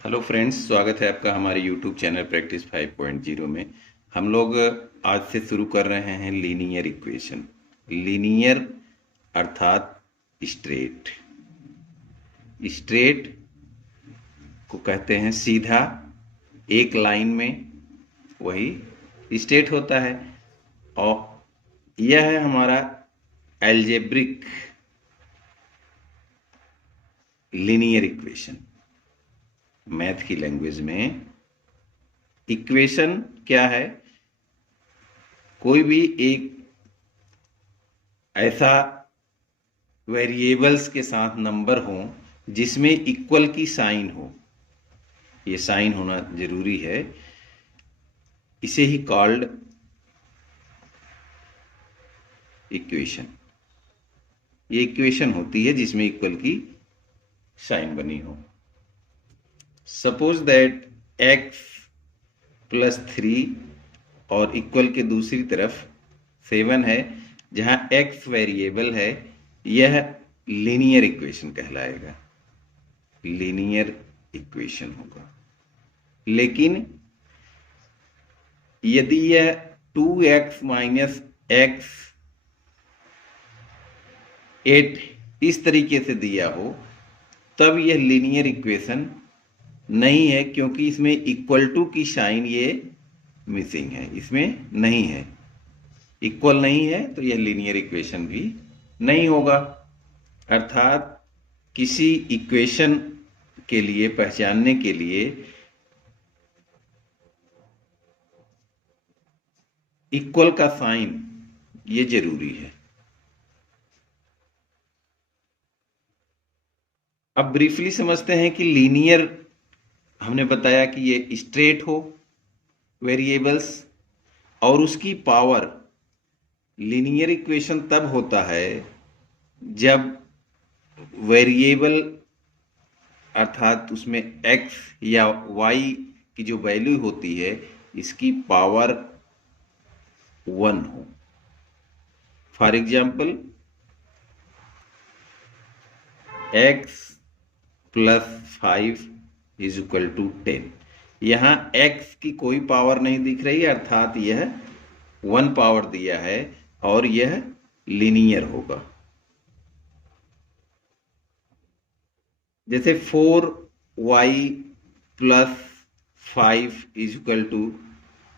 Hello friends, स्वागत है आपका हमारे यूट्यूब चैनल प्रैक्टिस 5.0 में। हम लोग आज से शुरू कर रहे हैं लीनियर इक्वेशन। लीनियर अर्थात स्ट्रेट। स्ट्रेट को कहते हैं सीधा, एक लाइन में, वही स्ट्रेट होता है। और यह है हमारा एल्जेब्रिक लीनियर इक्वेशन। मैथ की लैंग्वेज में इक्वेशन क्या है? कोई भी एक ऐसा वेरिएबल्स के साथ नंबर हो जिसमें इक्वल की साइन हो, ये साइन होना जरूरी है। इसे ही कॉल्ड इक्वेशन। ये इक्वेशन होती है जिसमें इक्वल की साइन बनी हो। सपोज दैट x +3 और इक्वल के दूसरी तरफ 7 है, जहां x वेरिएबल है। यह लीनियर इक्वेशन कहलाएगा, लीनियर इक्वेशन होगा। लेकिन यदि यह 2x - x 8 इस तरीके से दिया हो, तब यह लीनियर इक्वेशन नहीं है, क्योंकि इसमें इक्वल टू की साइन ये मिसिंग है, इसमें नहीं है, इक्वल नहीं है, तो यह लीनियर इक्वेशन भी नहीं होगा। अर्थात किसी इक्वेशन के लिए, पहचानने के लिए इक्वल का साइन ये जरूरी है। अब ब्रीफली समझते हैं कि लीनियर, हमने बताया कि ये स्ट्रेट हो वेरिएबल्स और उसकी पावर। लीनियर इक्वेशन तब होता है जब वेरिएबल अर्थात उसमें x या y की जो वैल्यू होती है, इसकी पावर 1 हो। For example, x + 5 = 10। यहां x की कोई पावर नहीं दिख रही, अर्थात यह 1 पावर दिया है और यह लीनियर होगा। जैसे 4y + 5 =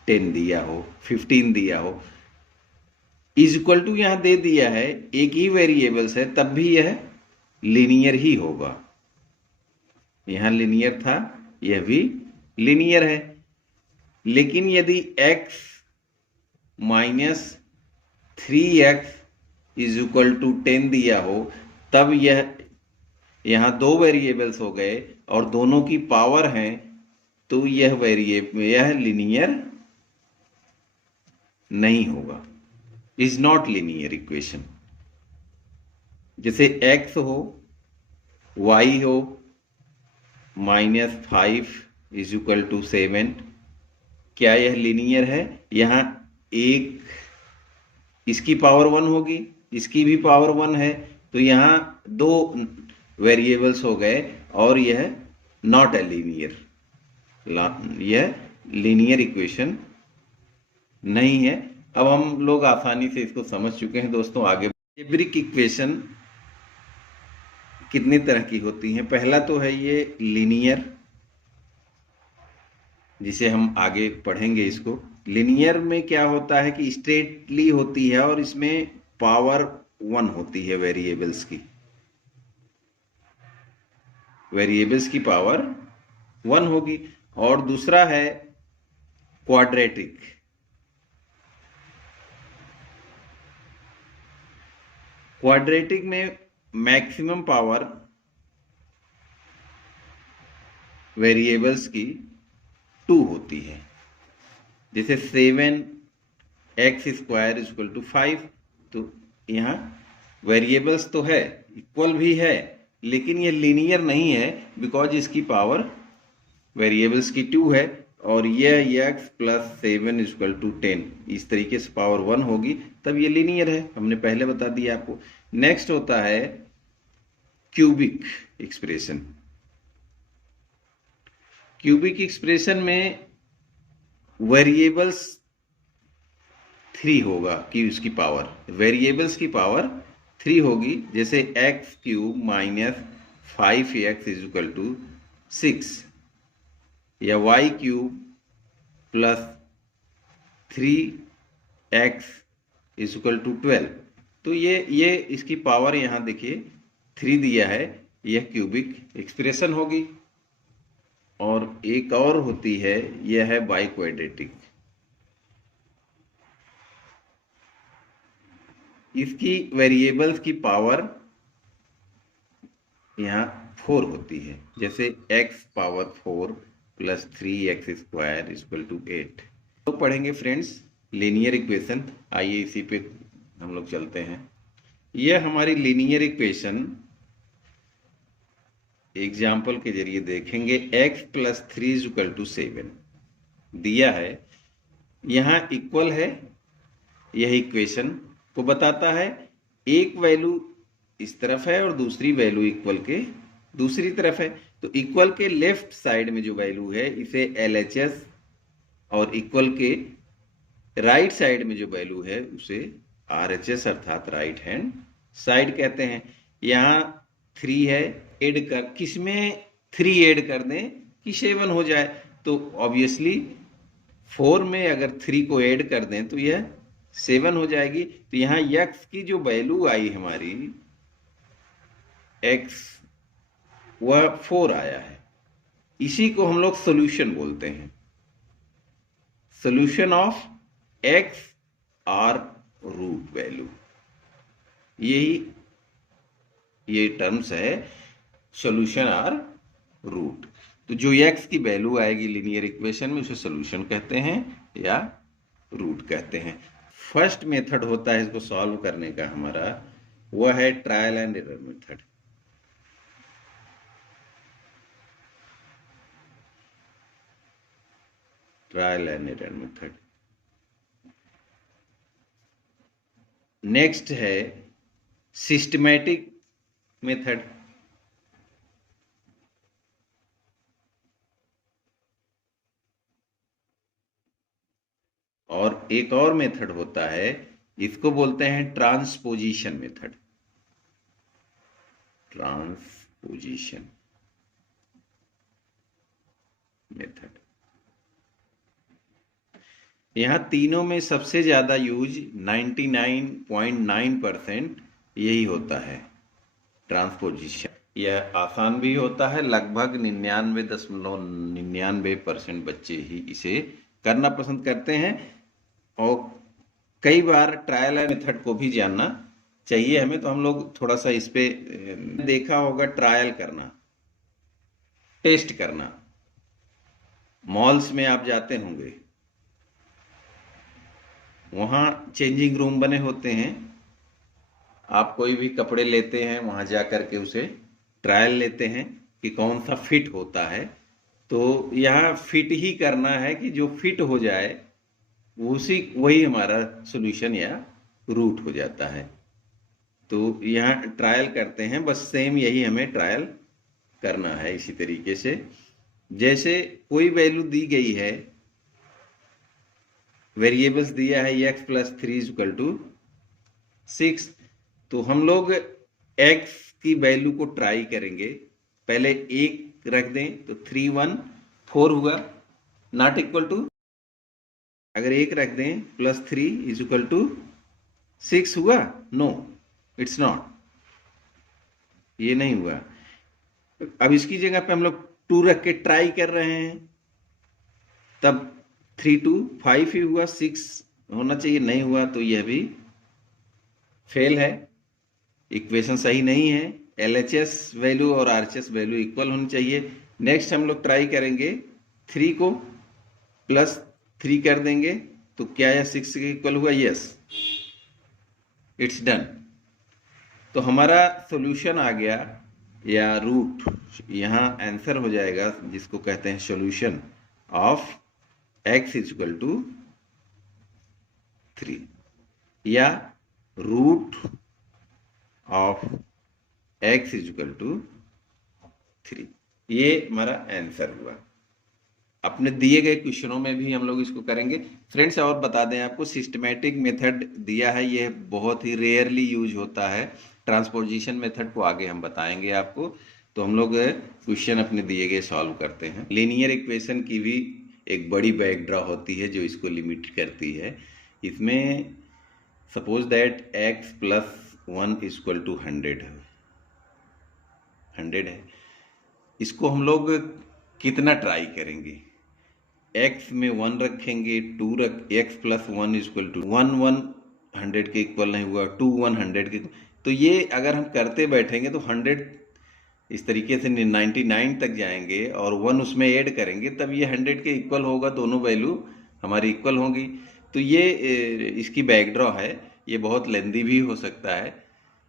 10 दिया हो, 15 दिया हो, इक्वल टू यहां दे दिया है, एक ही वेरिएबल्स है, तब भी यह लीनियर ही होगा। यहां लीनियर था, यह भी लीनियर है। लेकिन यदि x - 3x = 10 दिया हो, तब यह, यहां दो वेरिएबल्स हो गए और दोनों की पावर हैं, तो यह वेरिएबल, यह लीनियर नहीं होगा, इज नॉट लीनियर इक्वेशन। जैसे x हो, y हो, -5 = 7, क्या यह लीनियर है? यहां एक, इसकी पावर 1 होगी, इसकी भी पावर 1 है, तो यहां दो वेरिएबल्स हो गए और यह नॉट ए लीनियर, यह लीनियर इक्वेशन नहीं है। अब हम लोग आसानी से इसको समझ चुके हैं दोस्तों। आगे एल्जेब्रिक इक्वेशन कितनी तरह की होती हैं? पहला तो है ये लीनियर, जिसे हम आगे पढ़ेंगे। इसको लीनियर में क्या होता है कि स्ट्रेटली होती है और इसमें पावर 1 होती है वेरिएबल्स की, वेरिएबल्स की पावर 1 होगी। और दूसरा है क्वाड्रेटिक। क्वाड्रेटिक में मैक्सिमम पावर वेरिएबल्स की 2 होती है। जैसे 7x² = 5, तो यहां वेरिएबल्स तो है, इक्वल भी है, लेकिन ये लीनियर नहीं है, बिकॉज इसकी पावर वेरिएबल्स की 2 है और यह x + 7 = 10, इस तरीके से पावर 1 होगी, तब ये लीनियर है। हमने पहले बता दिया आपको। नेक्स्ट होता है क्यूबिक एक्सप्रेशन। क्यूबिक एक्सप्रेशन में वेरिएबल्स 3 होगा कि उसकी पावर, वेरिएबल्स की पावर 3 होगी। जैसे x cube minus 5x is equal to 6 या y cube plus 3x is equal to 12। तो ये इसकी पावर यहाँ देखिए 3 दिया है, यह क्यूबिक एक्सप्रेशन होगी। और एक और होती है, यह है बाई क्वाड्रेटिक। इसकी वेरिएबल्स की पावर यहाँ 4 होती है। जैसे x power 4 plus 3x square equal to 8। तो पढ़ेंगे फ्रेंड्स लीनियर इक्वेशन। आइए इसी पे हम लोग चलते हैं। यह हमारी लीनियर इक्वेशन एग्जाम्पल के जरिए देखेंगे। x प्लस 3 इक्वल टू 7 दिया है, यहाँ इक्वल है। यह इक्वेशन को बताता है एक वैल्यू इस तरफ है और दूसरी वैल्यू इक्वल के दूसरी तरफ है। तो इक्वल के लेफ्ट साइड में जो वैल्यू है इसे LHS, और इक्वल के राइट साइड में जो वैल्यू है उसे RHS अर्थात राइट हैंड साइड कहते हैं। यहाँ 3 है, ऐड कर किसमें 3 ऐड कर दें कि 7 हो जाए। तो ऑब्वियसली 4 में अगर 3 को ऐड कर दें तो यह 7 हो जाएगी। तो यहाँ x की जो वैल्यू आई हमारी x वह 4 आया है। इसी को हम लोग सोल्यूशन बोलते हैं। Solution of x are root value, यही ये टर्म्स है सोल्यूशन आर रूट। तो जो x की वैल्यू आएगी लीनियर इक्वेशन में उसे सोल्यूशन कहते हैं या रूट कहते हैं। फर्स्ट मेथड होता है इसको सॉल्व करने का हमारा, वह है trial and error method. Trial and error method. Next है सिस्टमैटिक मेथड। और एक और मेथड होता है, इसको बोलते हैं ट्रांसपोजिशन मेथड। Transposition method. यहां तीनों में सबसे ज्यादा यूज 99.9% यही होता है ट्रांसपोजिशन। यह आसान भी होता है, लगभग 99.99% बच्चे ही इसे करना पसंद करते हैं। और कई बार ट्रायल मेथड को भी जानना चाहिए हमें, तो हम लोग थोड़ा सा इस पे देखा होगा। ट्रायल करना, टेस्ट करना, मॉल्स में आप जाते होंगे, वहाँ चेंजिंग रूम बने होते हैं। आप कोई भी कपड़े लेते हैं, वहाँ जा कर के उसे ट्रायल लेते हैं कि कौन सा फिट होता है। तो यहाँ फिट ही करना है कि जो फिट हो जाए वही हमारा सॉल्यूशन या रूट हो जाता है। तो यहाँ ट्रायल करते हैं, बस सेम यही हमें ट्रायल करना है। इसी तरीके से जैसे कोई वैल्यू दी गई है, वेरिएबल्स दिया है x प्लस 3 इक्वल टू 6, तो हम लोग x की वैल्यू को ट्राई करेंगे। पहले 1 रख दें तो 3 1 4 हुआ, नॉट इक्वल टू। अगर 1 रख दें प्लस 3 इज इक्वल टू 6 हुआ, नो इट्स नॉट, ये नहीं हुआ। अब इसकी जगह पे हम लोग 2 रख के ट्राई कर रहे हैं, तब 3 2 5 ही हुआ, 6 होना चाहिए, नहीं हुआ, तो यह भी फेल है, इक्वेशन सही नहीं है। LHS वैल्यू और RHS वैल्यू इक्वल होनी चाहिए। नेक्स्ट हम लोग ट्राई करेंगे, 3 को प्लस 3 कर देंगे तो क्या यह 6 के इक्वल हुआ? Yes, it's done. तो हमारा सॉल्यूशन आ गया या रूट, यहाँ आंसर हो जाएगा जिसको कहते हैं solution of x is equal to 3 या root of x is equal to 3। ये हमारा आंसर हुआ। अपने दिए गए क्वेश्चनों में भी हम लोग इसको करेंगे फ्रेंड्स। और बता दें आपको, सिस्टमेटिक मेथड दिया है, ये बहुत ही रेयरली यूज होता है। ट्रांसपोजिशन मेथड को आगे हम बताएंगे आपको। तो हम लोग क्वेश्चन अपने दिए गए सॉल्व करते हैं। लीनियर इक्वेशन की भी एक बड़ी बैकड्रॉ होती है जो इसको लिमिट करती है। इसमें suppose that x plus 1 equal to 100 है, 100 है। इसको हम लोग कितना ट्राई करेंगे? x में 1 रखेंगे, 2 रख, x प्लस 1 इक्वल टू 1 के इक्वल नहीं हुआ, 2 100 के। तो ये अगर हम करते बैठेंगे तो 100 इस तरीके से 99 तक जाएंगे और 1 उसमें ऐड करेंगे, तब ये 100 के इक्वल होगा, दोनों वैल्यू हमारी इक्वल होंगी। तो ये इसकी बैकड्रॉ है। ये बहुत लेंदी भी हो सकता है,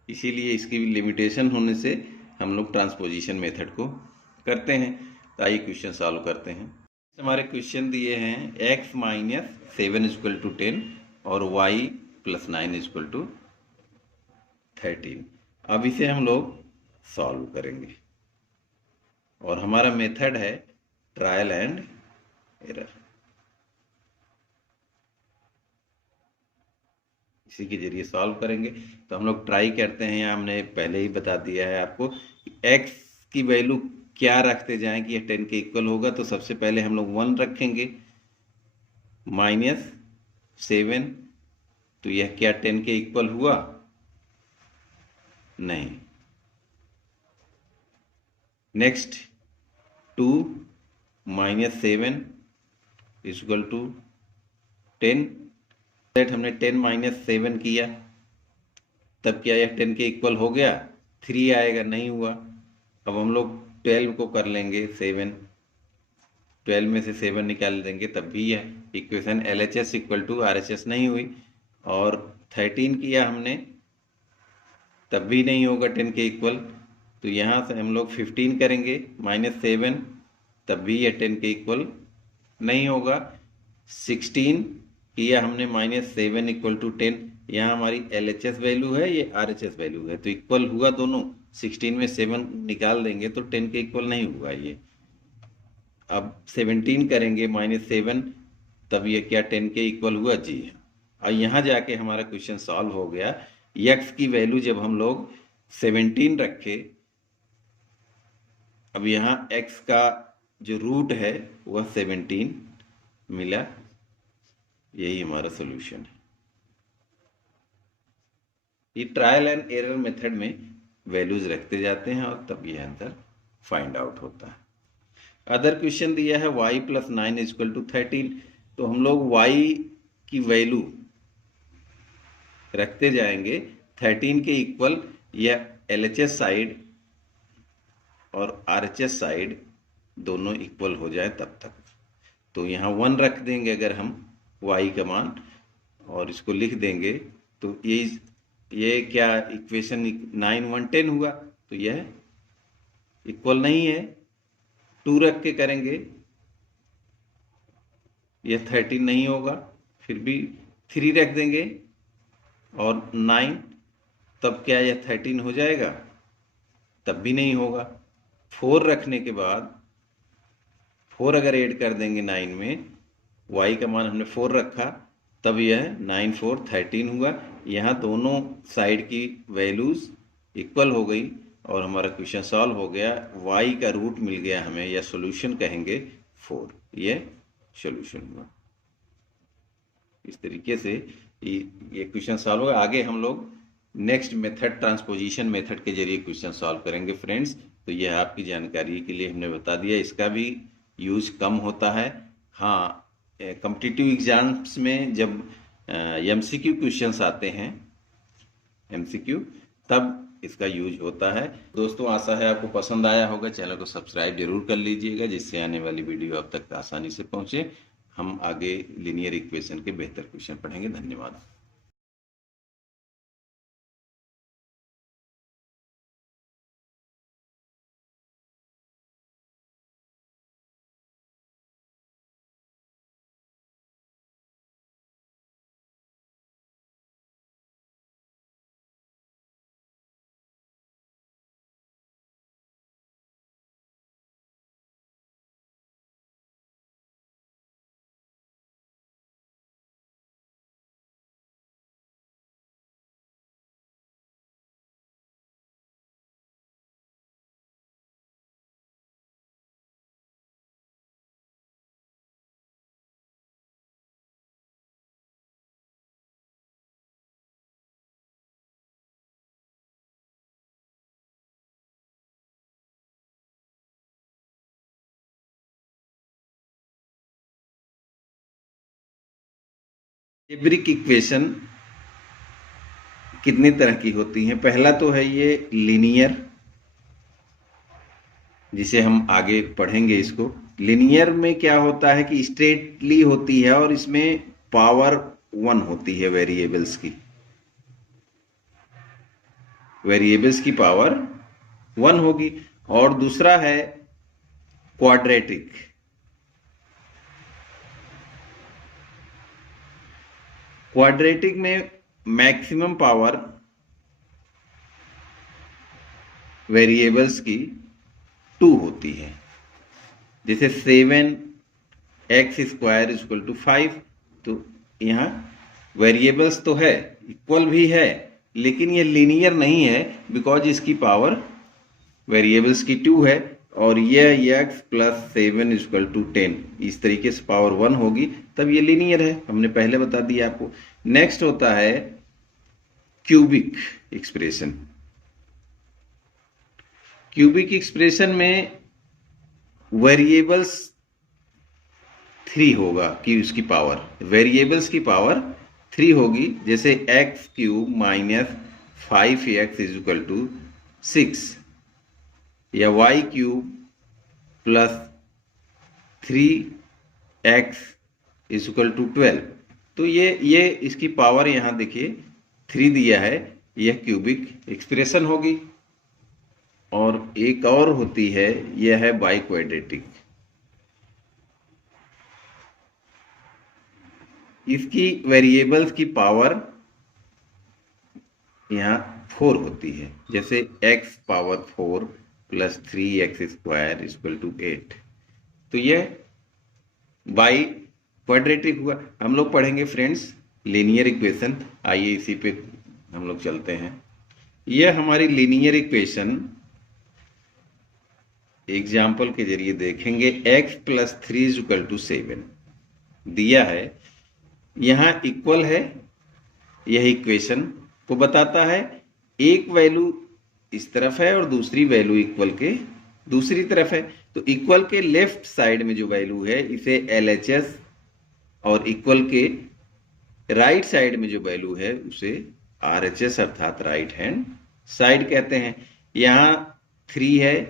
इसीलिए इसकी लिमिटेशन होने से हम लोग ट्रांसपोजिशन मेथड को करते हैं। तो आइए क्वेश्चन सॉल्व करते हैं। हमारे क्वेश्चन दिए हैं x माइनस 7 इक्वल टू 10 और y प्लस 9 इक्वल टू 13। अब इसे हम लोग सॉल्व करेंगे और हमारा मेथड है ट्रायल एंड एरर। इसी के जरिए सॉल्व करेंगे। तो हम लोग ट्राई करते हैं। यहाँ हमने पहले ही बता दिया है आपको x की वैल्यू क्या रखते जाएं कि यह 10 के इक्वल होगा। तो सबसे पहले हम लोग 1 रखेंगे, माइनस 7, तो यह क्या 10 के इक्वल हुआ? नहीं। Next 2 minus 7 equal to 10। हमने 10 माइनस 7 किया, तब क्या यह 10 के इक्वल हो गया? 3 आएगा, नहीं हुआ। अब हम लोग 12 को कर लेंगे 7, 12 में से 7 निकाल देंगे, तब भी यह equation LHS equal to RHS नहीं हुई। और 13 किया हमने, तब भी नहीं होगा 10 के इक्वल। तो यहाँ से हम लोग 15 करेंगे, माइनस 7, तब भी यह 10 के इक्वल नहीं होगा। 16 किया हमने, माइनस 7 इक्वल टू 10। यहाँ हमारी LHS वैल्यू है, ये RHS वैल्यू है, तो इक्वल हुआ दोनों। 16 में 7 निकाल देंगे तो 10 के इक्वल नहीं हुआ ये। अब 17 करेंगे, माइनस 7, तब ये क्या 10 के इक्वल हुआ? जी। और यहाँ जाके हमारा क्वेश्चन सॉल्व हो गया। x की वैल्यू जब हम लोग 17 रखे, अब यहाँ x का जो रूट है वह 17 मिला। यही हमारा सोल्यूशन है। ये ट्रायल एंड एरर मेथड में वैल्यूज रखते जाते हैं और तब ये आंसर फाइंड आउट होता है। अदर क्वेश्चन दिया है y प्लस 9 इक्वल टू 13। तो हम लोग y की वैल्यू रखते जाएंगे 13 के इक्वल, या LHS साइड और RHS साइड दोनों इक्वल हो जाए तब तक। तो यहाँ 1 रख देंगे अगर हम y का मान, और इसको लिख देंगे। तो ये क्या इक्वेशन 9 1 10 हुआ, तो यह इक्वल नहीं है। 2 रख के करेंगे, यह 13 नहीं होगा। फिर भी 3 रख देंगे और 9, तब क्या यह 13 हो जाएगा? तब भी नहीं होगा। 4 रखने के बाद 4 अगर ऐड कर देंगे 9 में, y का मान हमने 4 रखा, तब यह 9 4 13 हुआ। यहाँ दोनों साइड की वैल्यूज इक्वल हो गई और हमारा क्वेश्चन सॉल्व हो गया। y का रूट मिल गया हमें, या सॉल्यूशन कहेंगे 4। ये सॉल्यूशन हुआ। इस तरीके से ये क्वेश्चन सॉल्व होगा। आगे हम लोग नेक्स्ट मेथड ट्रांसपोजिशन मेथड के जरिए क्वेश्चन सॉल्व करेंगे फ्रेंड्स। तो यह आपकी जानकारी के लिए हमने बता दिया। इसका भी यूज कम होता है। हाँ, कॉम्पिटिटिव एग्जाम्स में जब MCQ क्वेश्चंस आते हैं, MCQ, तब इसका यूज होता है। दोस्तों, आशा है आपको पसंद आया होगा। चैनल को सब्सक्राइब जरूर कर लीजिएगा, जिससे आने वाली वीडियो आप तक आसानी से पहुंचे। हम आगे लीनियर इक्वेशन के बेहतर क्वेश्चन पढ़ेंगे। धन्यवाद। अलजेब्रिक इक्वेशन कितनी तरह की होती हैं? पहला तो है ये लीनियर, जिसे हम आगे पढ़ेंगे इसको। लीनियर में क्या होता है कि स्ट्रेटली होती है और इसमें पावर 1 होती है वेरिएबल्स की। वेरिएबल्स की पावर 1 होगी। और दूसरा है क्वाड्रेटिक। क्वाड्रेटिक में मैक्सिमम पावर वेरिएबल्स की 2 होती है। जैसे 7x² = 5, तो यहाँ वेरिएबल्स तो है, इक्वल भी है, लेकिन ये लीनियर नहीं है बिकॉज इसकी पावर वेरिएबल्स की 2 है और यह x + 7 = 10 इस तरीके से पावर 1 होगी, तब ये लीनियर है। हमने पहले बता दिया आपको। नेक्स्ट होता है क्यूबिक एक्सप्रेशन। क्यूबिक एक्सप्रेशन में वेरिएबल्स 3 होगा कि उसकी पावर, वेरिएबल्स की पावर 3 होगी। जैसे x³ - 5x = 6 या y³ + 3x = 12। तो ये इसकी पावर यहां देखिए 3 दिया है, यह क्यूबिक एक्सप्रेशन होगी। और एक और होती है, यह है बाइक्वाड्रेटिक। इसकी वेरिएबल्स की पावर यहाँ 4 होती है। जैसे x⁴ + 3x² = 8। तो यह बाई क्वाड्रेटिक हुआ। हम लोग पढ़ेंगे फ्रेंड्स लीनियर इक्वेशन। आइए इसी पे हम लोग चलते हैं। यह हमारी लीनियर इक्वेशन एग्जाम्पल के जरिए देखेंगे। x + 3 = 7 दिया है, यहां इक्वल है। यह इक्वेशन को बताता है एक वैल्यू इस तरफ है और दूसरी वैल्यू इक्वल के दूसरी तरफ है। तो इक्वल के लेफ्ट साइड में जो वैल्यू है इसे LHS, और इक्वल के राइट साइड में जो वैल्यू है उसे RHS अर्थात राइट हैंड साइड कहते हैं। यहां 3 है,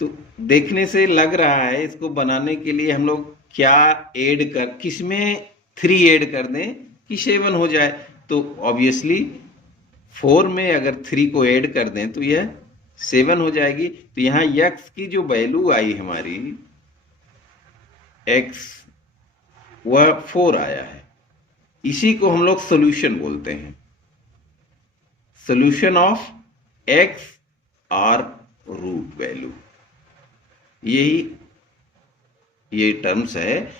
तो देखने से लग रहा है इसको बनाने के लिए हम लोग क्या ऐड कर, किसमें 3 ऐड कर दें कि 7 हो जाए। तो ऑब्वियसली 4 में अगर 3 को ऐड कर दें तो यह 7 हो जाएगी। तो यहां x की जो वैल्यू आई हमारी x, वह 4 आया है। इसी को हम लोग सोल्यूशन बोलते हैं। Solution of x are root value, यही ये टर्म्स है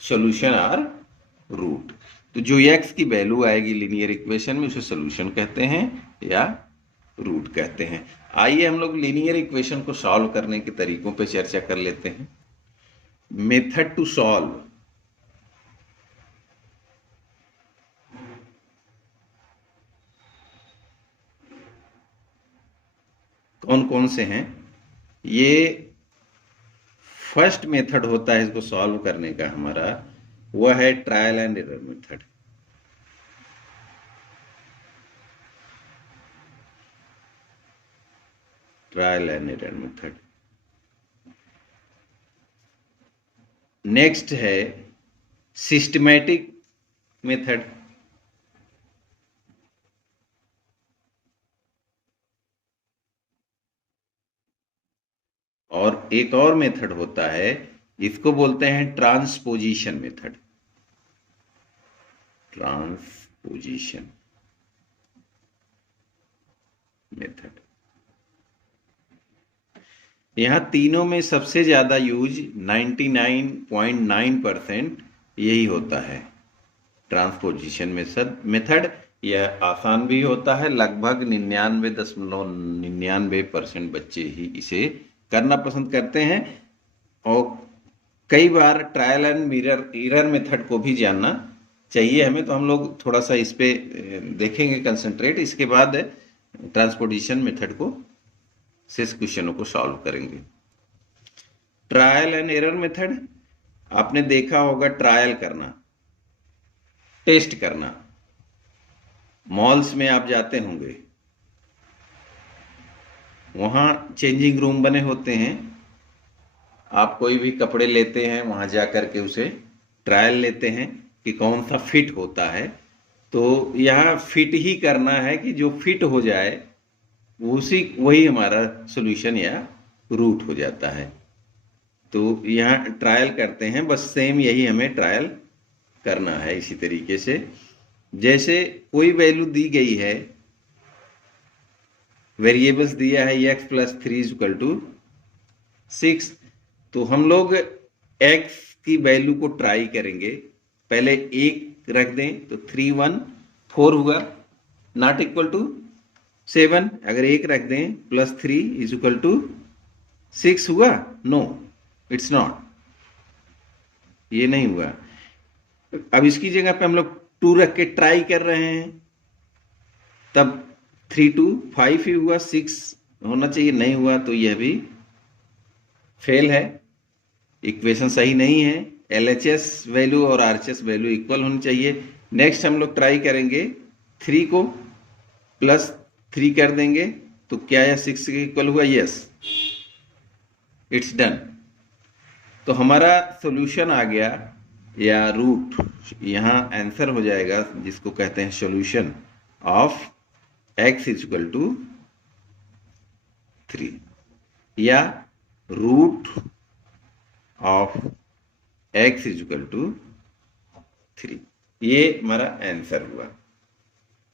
सोल्यूशन आर रूट। तो जो x की वैल्यू आएगी लीनियर इक्वेशन में उसे सोल्यूशन कहते हैं या रूट कहते हैं। आइए हम लोग लीनियर इक्वेशन को सॉल्व करने के तरीकों पे चर्चा कर लेते हैं। Method to solve. कौन कौन से हैं? ये फर्स्ट मेथड होता है इसको सॉल्व करने का हमारा, वह है trial and error method. Trial and error method. Next है सिस्टमैटिक मेथड। और एक और मेथड होता है, इसको बोलते हैं ट्रांसपोजिशन मेथड। Transposition method. यहां तीनों में सबसे ज्यादा यूज 99.9% यही होता है ट्रांसपोजिशन मेथड। यह आसान भी होता है, लगभग 99.99% बच्चे ही इसे करना पसंद करते हैं। और कई बार ट्रायल एंड एरर मेथड को भी जानना चाहिए हमें, तो हम लोग थोड़ा सा इस पे देखेंगे कंसंट्रेट। इसके बाद ट्रांसपोजिशन मेथड को शेष क्वेश्चनों को सॉल्व करेंगे। ट्रायल एंड एरर मेथड आपने देखा होगा, ट्रायल करना। टेस्ट करना। मॉल्स में आप जाते होंगे, वहाँ चेंजिंग रूम बने होते हैं, आप कोई भी कपड़े लेते हैं, वहाँ जा कर के उसे ट्रायल लेते हैं कि कौन सा फिट होता है। तो यहाँ फिट ही करना है कि जो फिट हो जाए वही हमारा सॉल्यूशन या रूट हो जाता है। तो यहाँ ट्रायल करते हैं, बस सेम यही हमें ट्रायल करना है। इसी तरीके से जैसे कोई वैल्यू दी गई है, वेरिएबल्स दिया है x + 3 = 6, तो हम लोग x की वैल्यू को ट्राई करेंगे। पहले 1 रख दें तो 3 1 4 हुआ, नॉट इक्वल टू 7। अगर 1 रख दें +3 = 6 हुआ, नो इट्स नॉट, ये नहीं हुआ। अब इसकी जगह पे हम लोग 2 रख के ट्राई कर रहे हैं, तब 3 2 5 ही हुआ, 6 होना चाहिए, नहीं हुआ, तो यह भी फेल है, इक्वेशन सही नहीं है। LHS वैल्यू और RHS वैल्यू इक्वल होनी चाहिए। नेक्स्ट हम लोग ट्राई करेंगे, 3 को +3 कर देंगे तो क्या यह 6 के इक्वल हुआ? Yes, it's done. तो हमारा सॉल्यूशन आ गया, या रूट यहाँ आंसर हो जाएगा, जिसको कहते हैं सॉल्यूशन ऑफ x = 3 या रूट ऑफ x = 3। ये हमारा आंसर हुआ।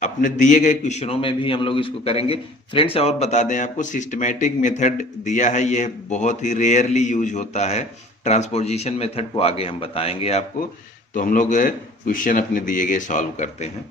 अपने दिए गए क्वेश्चनों में भी हम लोग इसको करेंगे। फ्रेंड्स, और बता दें आपको, सिस्टमैटिक मेथड दिया है, यह बहुत ही रेयरली यूज होता है। ट्रांसपोजिशन मेथड को आगे हम बताएंगे आपको। तो हम लोग क्वेश्चन अपने दिए गए सॉल्व करते हैं।